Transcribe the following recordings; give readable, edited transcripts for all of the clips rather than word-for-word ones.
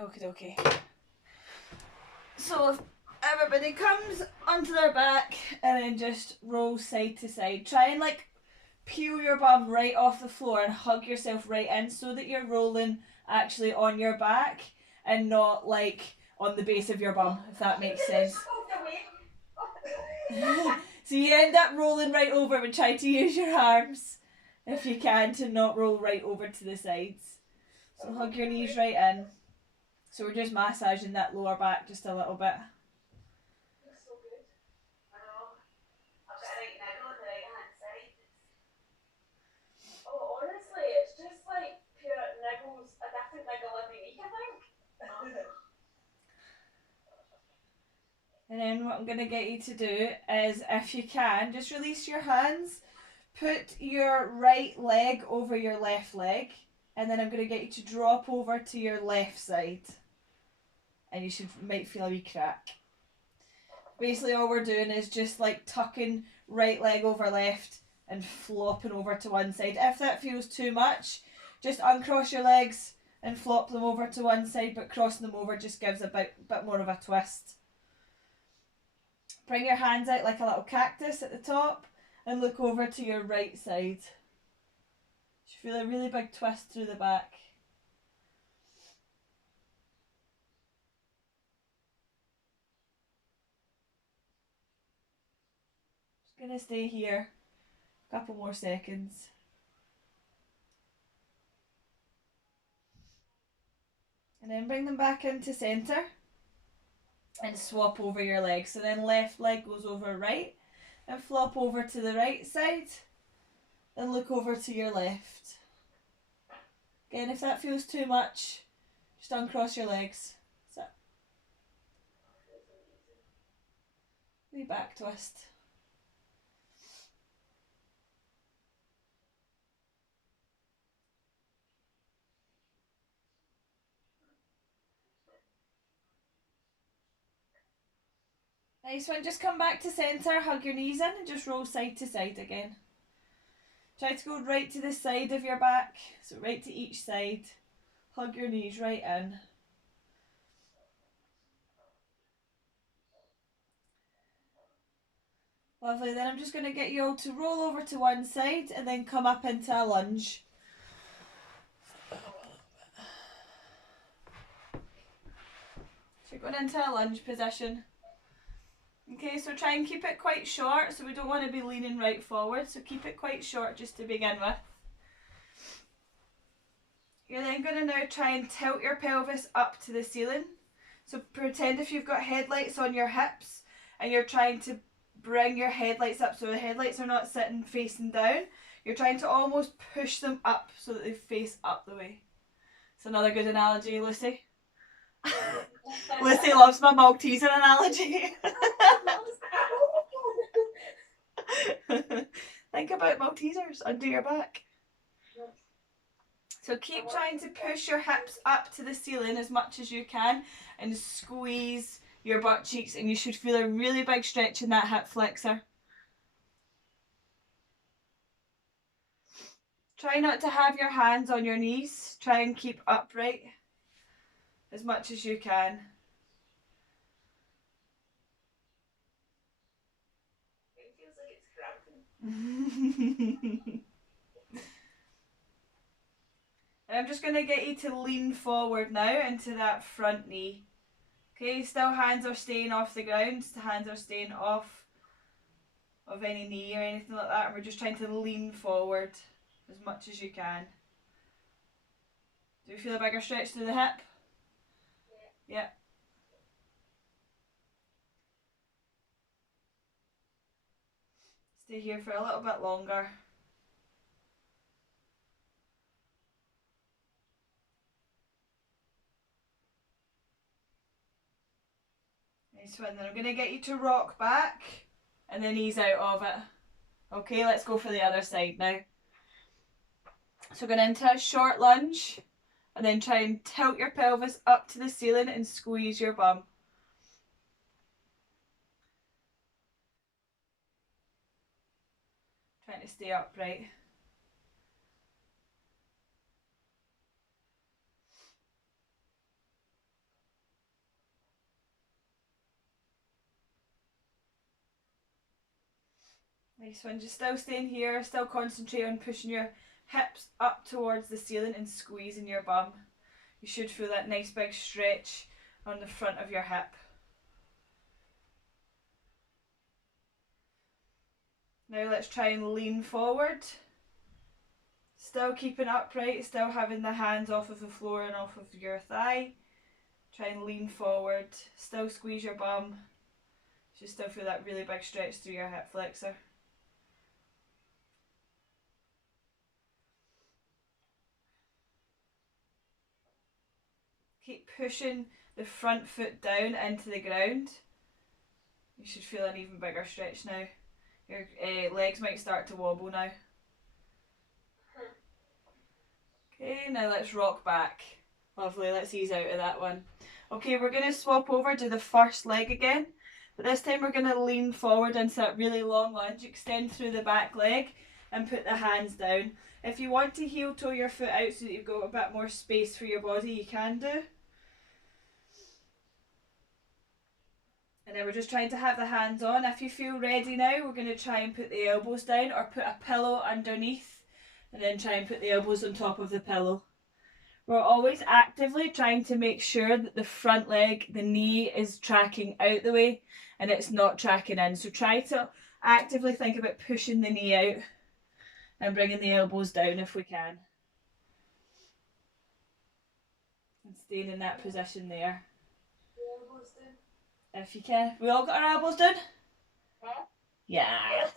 Okay, okay. So if everybody comes onto their back and then just roll side to side. Try and like peel your bum right off the floor and hug yourself right in so that you're rolling actually on your back and not like on the base of your bum, if that makes sense. So you end up rolling right over and try to use your arms if you can to not roll right over to the sides. So hug your knees right in. So we're just massaging that lower back just a little bit. Oh, honestly, it's just like pure niggles, a different niggle every week, I think. And then what I'm going to get you to do is, if you can, just release your hands, put your right leg over your left leg, and then I'm going to get you to drop over to your left side. And you might feel a wee crack. Basically all we're doing is just like tucking right leg over left and flopping over to one side. If that feels too much, just uncross your legs and flop them over to one side, but crossing them over just gives a bit more of a twist. Bring your hands out like a little cactus at the top and look over to your right side. You feel a really big twist through the back. Just going to stay here a couple more seconds. And then bring them back into centre and swap over your legs. So then left leg goes over right and flop over to the right side and look over to your left. Again, if that feels too much, just uncross your legs. So, wee back twist. Nice one. Just come back to centre, hug your knees in and just roll side to side again. Try to go right to the side of your back, so right to each side. Hug your knees right in. Lovely, then I'm just going to get you all to roll over to one side and then come up into a lunge. So you're going into a lunge position. Okay, so try and keep it quite short, so we don't want to be leaning right forward, so keep it quite short just to begin with. You're then going to now try and tilt your pelvis up to the ceiling. So pretend if you've got headlights on your hips and you're trying to bring your headlights up so the headlights are not sitting facing down. You're trying to almost push them up so that they face up the way. It's another good analogy, Lucy. Lucy loves my Malteser analogy. Think about Maltesers under your back. So keep trying to push your hips up to the ceiling as much as you can and squeeze your butt cheeks, and you should feel a really big stretch in that hip flexor. Try not to have your hands on your knees. Try and keep upright as much as you can. It feels like it's cramping. And I'm just going to get you to lean forward now into that front knee. Okay, still hands are staying off the ground, hands are staying off of any knee or anything like that, and we're just trying to lean forward as much as you can. Do you feel a bigger stretch through the hip? Yeah. Yep. Stay here for a little bit longer. Nice one. Then I'm going to get you to rock back and then ease out of it. Okay, let's go for the other side now. So going into a short lunge and then try and tilt your pelvis up to the ceiling and squeeze your bum. Trying to stay upright. Nice one. Just still staying here, still concentrate on pushing your hips up towards the ceiling and squeezing your bum. You should feel that nice big stretch on the front of your hip. Now let's try and lean forward. Still keeping upright, still having the hands off of the floor and off of your thigh. Try and lean forward, still squeeze your bum. You should still feel that really big stretch through your hip flexor. Keep pushing the front foot down into the ground. You should feel an even bigger stretch now. Your legs might start to wobble now. Okay, now let's rock back. Lovely, let's ease out of that one. Okay, we're going to swap over to the first leg again. But this time we're going to lean forward into that really long lunge, extend through the back leg and put the hands down. If you want to heel toe your foot out so that you've got a bit more space for your body, you can do. And then we're just trying to have the hands on. If you feel ready now, we're going to try and put the elbows down or put a pillow underneath and then try and put the elbows on top of the pillow. We're always actively trying to make sure that the front leg, the knee, is tracking out the way and it's not tracking in. So try to actively think about pushing the knee out and bringing the elbows down if we can. And staying in that position there. If you can. We all got our elbows down? Yes.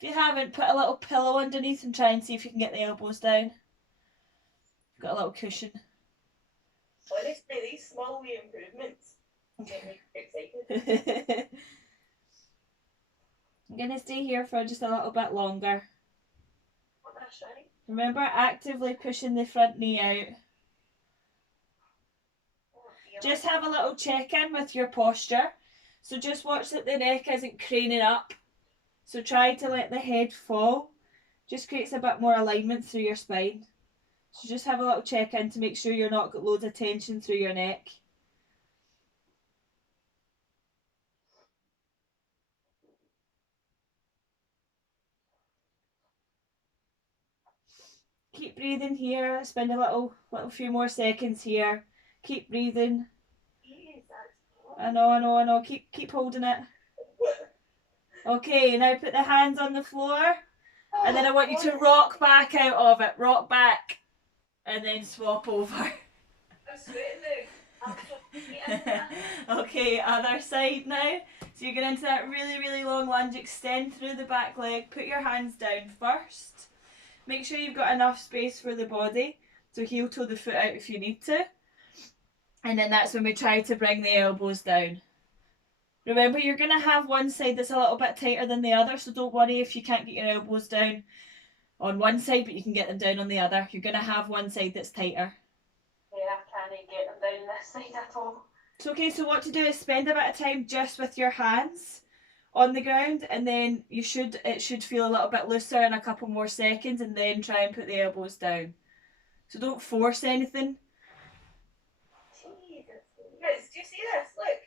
If you haven't, put a little pillow underneath and try and see if you can get the elbows down. Got a little cushion. Honestly, these small wee improvements get me excited. I'm going to stay here for just a little bit longer. That's right. Remember, actively pushing the front knee out. Just have a little check-in with your posture. So just watch that the neck isn't craning up. So try to let the head fall. Just creates a bit more alignment through your spine. So just have a little check-in to make sure you're not got loads of tension through your neck. Keep breathing here. Spend a little few more seconds here. Keep breathing. I know. Keep holding it. Okay, now put the hands on the floor. And then I want you to rock back out of it. Rock back. And then swap over. I'm sweating now. Okay, other side now. So you get into that really, really long lunge. Extend through the back leg. Put your hands down first. Make sure you've got enough space for the body. So heel toe the foot out if you need to. And then that's when we try to bring the elbows down. Remember, you're going to have one side that's a little bit tighter than the other, so don't worry if you can't get your elbows down on one side, but you can get them down on the other. You're going to have one side that's tighter. Yeah, I can't get them down this side at all. It's okay, so what to do is spend a bit of time just with your hands on the ground, and then it should feel a little bit looser in a couple more seconds, and then try and put the elbows down. So don't force anything. Jesus. Guys, do you see this? Look.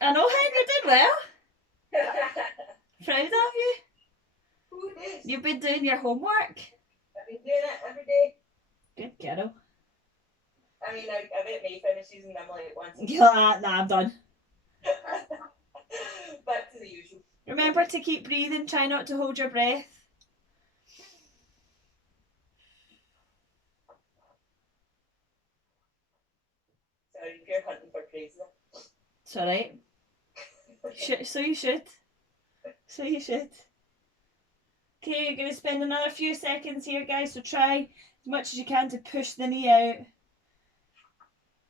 I know, Hen, you're doing well. Proud of you. Who is? You've been doing your homework. I've been doing it every day. Good girl. I mean, I bet May finishes and I'm like once. Yeah, nah, I'm done. Back to the usual. Remember to keep breathing, try not to hold your breath. Sorry, if you're hunting for praise there. It's alright. So you should. Okay, you're going to spend another few seconds here, guys, so try as much as you can to push the knee out.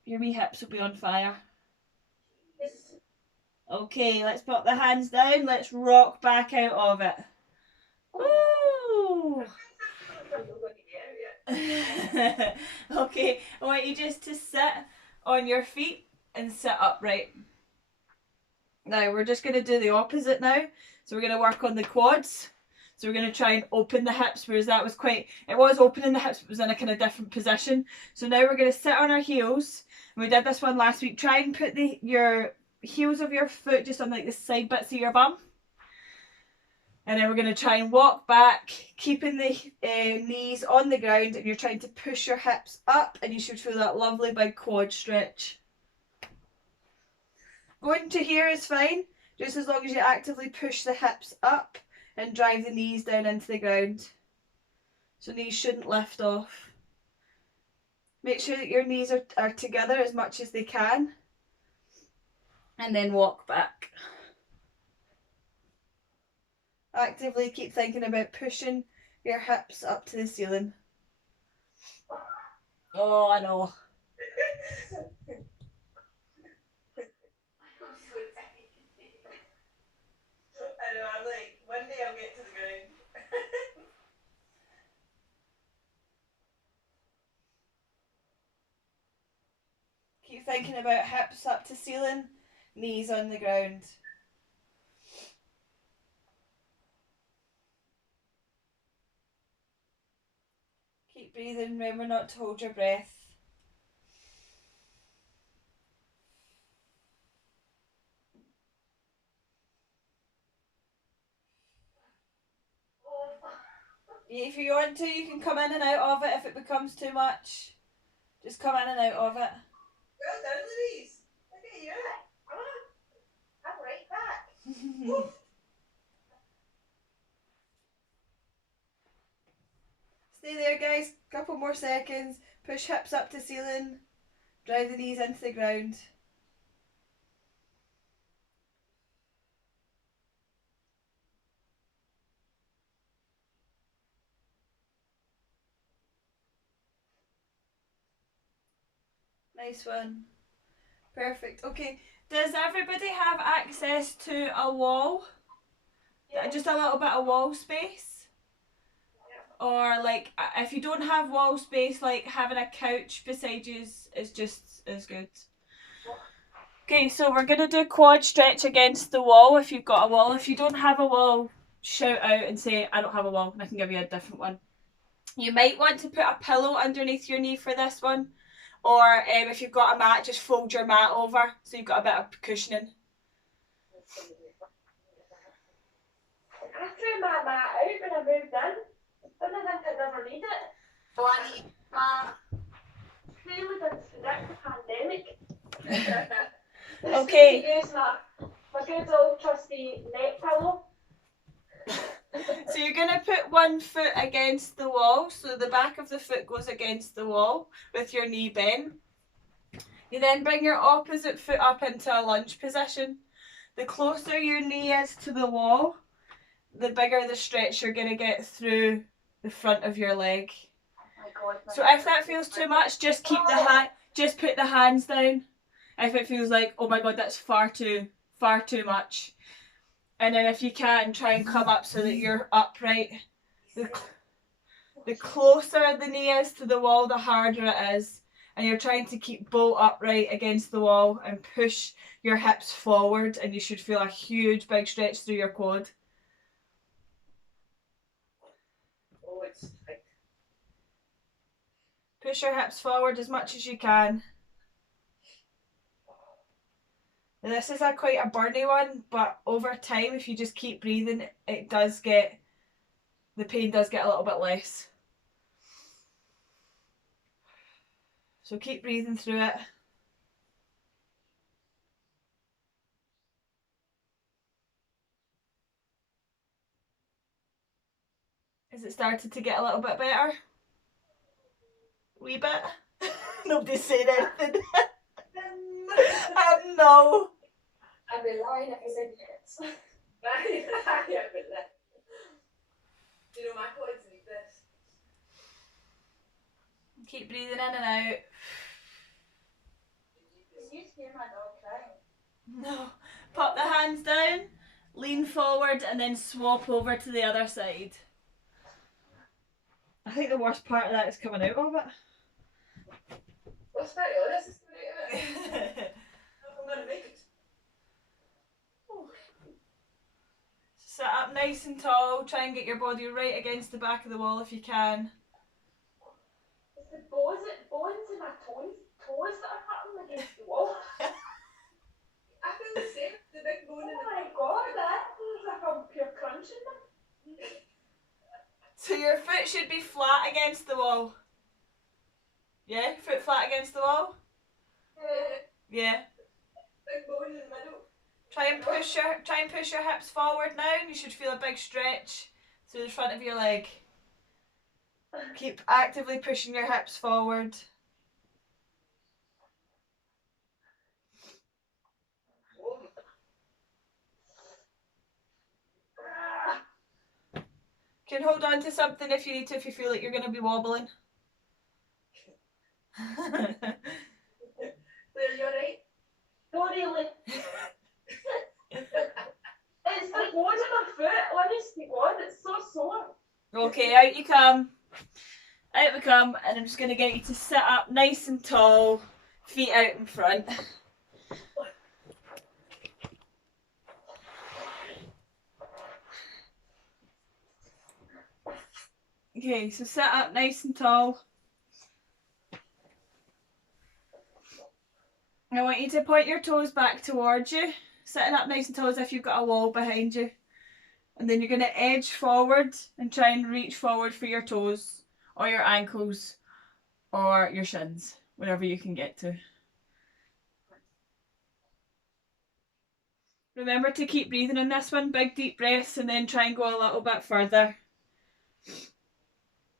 Your wee hips will be on fire. Okay, let's put the hands down. Let's rock back out of it. Woo! Okay, I want you just to sit on your feet and sit upright. Now we're just going to do the opposite now. So we're going to work on the quads. So we're going to try and open the hips, whereas that was it was opening the hips, but it was in a kind of different position. So now we're going to sit on our heels. And we did this one last week. Try and put your heels of your foot just on like the side bits of your bum. And then we're going to try and walk back, keeping the knees on the ground, and you're trying to push your hips up, and you should feel that lovely big quad stretch. Going to here is fine, just as long as you actively push the hips up and drive the knees down into the ground. So knees shouldn't lift off. Make sure that your knees are together as much as they can, and then walk back. Actively keep thinking about pushing your hips up to the ceiling. Oh, I know. I know, I'm like, one day I'll get to the ground. Keep thinking about hips up to ceiling, knees on the ground. Keep breathing, remember not to hold your breath. If you want to, you can come in and out of it if it becomes too much. Just come in and out of it. Well done, Louise. Look at you. I'm right back. Stay there, guys. Couple more seconds. Push hips up to ceiling. Drive the knees into the ground. Nice one. Perfect. Okay. Does everybody have access to a wall? Yeah. Just a little bit of wall space? Yeah. Or like, if you don't have wall space, like having a couch beside you is just as good. Okay, so we're going to do quad stretch against the wall if you've got a wall. If you don't have a wall, shout out and say, I don't have a wall, and I can give you a different one. You might want to put a pillow underneath your knee for this one. Or if you've got a mat, just fold your mat over so you've got a bit of cushioning. I threw my mat out when I moved in. Didn't think I'd ever need it. Oh, I need my... Clearly didn't predict the pandemic. Okay. Use my good old trusty neck pillow. So you're going to put one foot against the wall, so the back of the foot goes against the wall with your knee bent. You then bring your opposite foot up into a lunge position. The closer your knee is to the wall, the bigger the stretch you're going to get through the front of your leg. Oh God, so if that feels too much, just keep just put the hands down. If it feels like, oh my God, that's far too much. And then if you can, try and come up so that you're upright. The closer the knee is to the wall, the harder it is. And you're trying to keep bolt upright against the wall and push your hips forward, and you should feel a huge big stretch through your quad. Oh, it's tight. Push your hips forward as much as you can. Now, this is quite a burny one, but over time, if you just keep breathing, the pain does get a little bit less. So keep breathing through it. Has it started to get a little bit better? Wee bit? Nobody's saying anything. No. I'd be lying if I said yes. Do you know my quads need this? Keep breathing in and out. Did you hear my dog crying? No. Pop the hands down, lean forward, and then swap over to the other side. I think the worst part of that is coming out of it. What's that? This is coming out of it. I'm going to make it. Sit up nice and tall. Try and get your body right against the back of the wall if you can. It's the bones in my toes that are hurting against the wall. I feel foot should be flat against the wall. Yeah, foot flat against the wall. Yeah. Big bone in the middle. Try and push your hips forward now. You should feel a big stretch through the front of your leg. Keep actively pushing your hips forward. Can hold on to something if you need to, if you feel like you're going to be wobbling. There, you're right. Don't really. It's like going in my foot, honestly, God, it's so sore. Okay, out you come. Out we come, and I'm just going to get you to sit up nice and tall, feet out in front. Okay, so sit up nice and tall. I want you to point your toes back towards you, sitting up nice and tall as if you've got a wall behind you. And then you're going to edge forward and try and reach forward for your toes or your ankles or your shins, whatever you can get to. Remember to keep breathing in this one, big deep breaths, and then try and go a little bit further.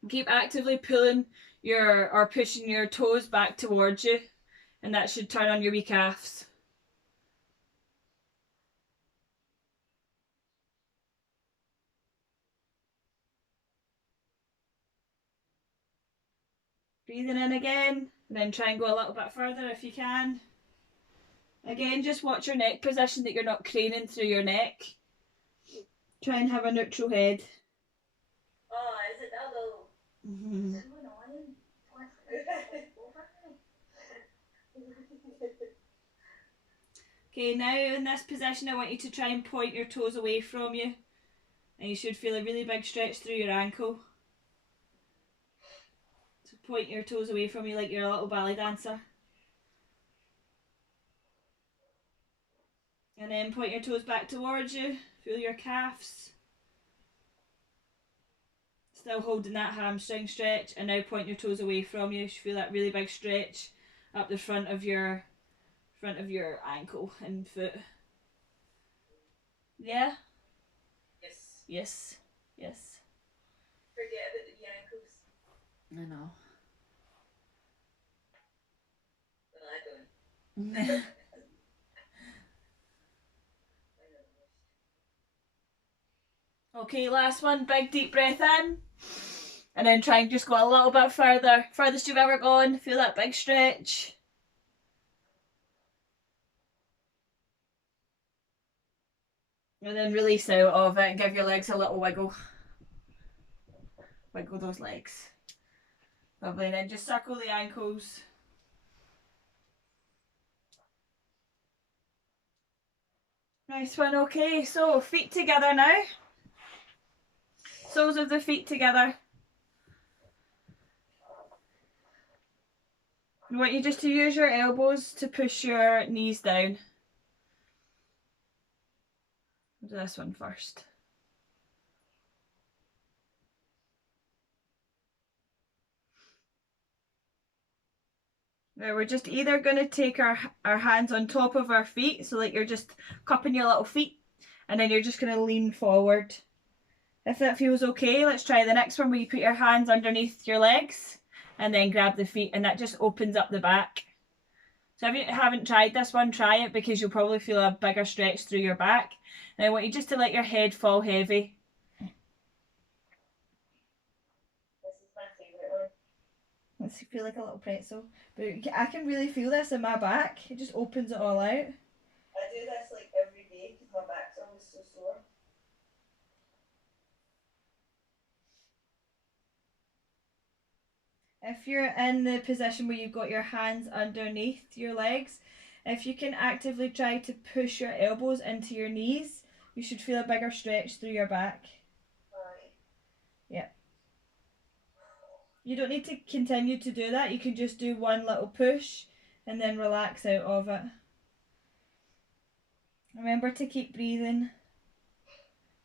Keep actively pulling or pushing your toes back towards you, and that should turn on your wee calves. Breathing in again, and then try and go a little bit further if you can. Again, just watch your neck position, that you're not craning through your neck. Try and have a neutral head. Oh, is it that little? Mm-hmm. Okay, now in this position, I want you to try and point your toes away from you. And you should feel a really big stretch through your ankle. So point your toes away from you like you're a little ballet dancer. And then point your toes back towards you. Feel your calves. Still holding that hamstring stretch. And now point your toes away from you. You should feel that really big stretch up the front of your ankle and foot. Yeah? Yes. Yes. Yes. Forget about the ankles. I know. Well, I don't. Okay, last one. Big deep breath in. And then try and just go a little bit further. Furthest you've ever gone. Feel that big stretch. And then release out of it and give your legs a little wiggle. Wiggle those legs. Lovely. And then just circle the ankles. Nice one. Okay, so feet together now. Soles of the feet together. I want you just to use your elbows to push your knees down. I'll do this one first. Now we're just either going to take our hands on top of our feet, so like you're just cupping your little feet, and then you're just going to lean forward. If that feels okay, let's try the next one where you put your hands underneath your legs and then grab the feet, and that just opens up the back. So if you haven't tried this one, try it, because you'll probably feel a bigger stretch through your back. And I want you just to let your head fall heavy. Let's feel like a little pretzel. But I can really feel this in my back. It just opens it all out. I do this like every day because my back's always so sore. If you're in the position where you've got your hands underneath your legs, if you can actively try to push your elbows into your knees, you should feel a bigger stretch through your back. Aye. Yeah. You don't need to continue to do that. You can just do one little push and then relax out of it. Remember to keep breathing.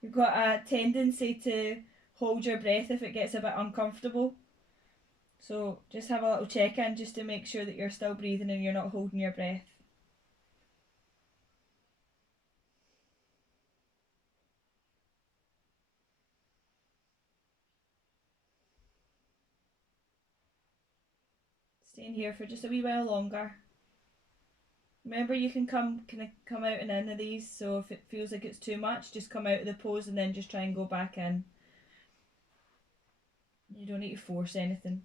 You've got a tendency to hold your breath if it gets a bit uncomfortable. So just have a little check-in just to make sure that you're still breathing and you're not holding your breath. Staying here for just a wee while longer. Remember, you can come out and in of these, so if it feels like it's too much, just come out of the pose and then just try and go back in. You don't need to force anything.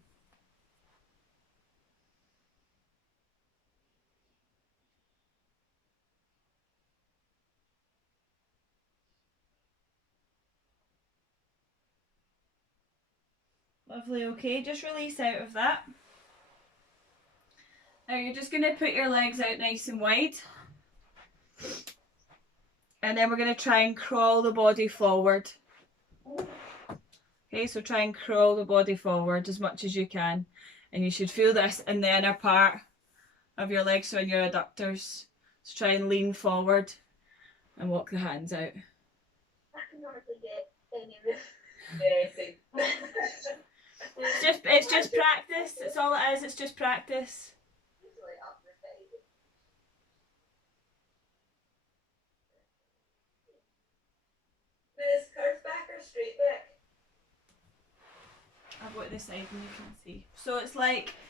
Lovely, okay, just release out of that. Now you're just going to put your legs out nice and wide. And then we're going to try and crawl the body forward. Okay, so try and crawl the body forward as much as you can. And you should feel this in the inner part of your legs, so in your adductors. So try and lean forward and walk the hands out. I can hardly get any of this. It's just practice. That's all it is. It's just practice. Is curved back or straight back? I'll go to this side and you can see. So it's like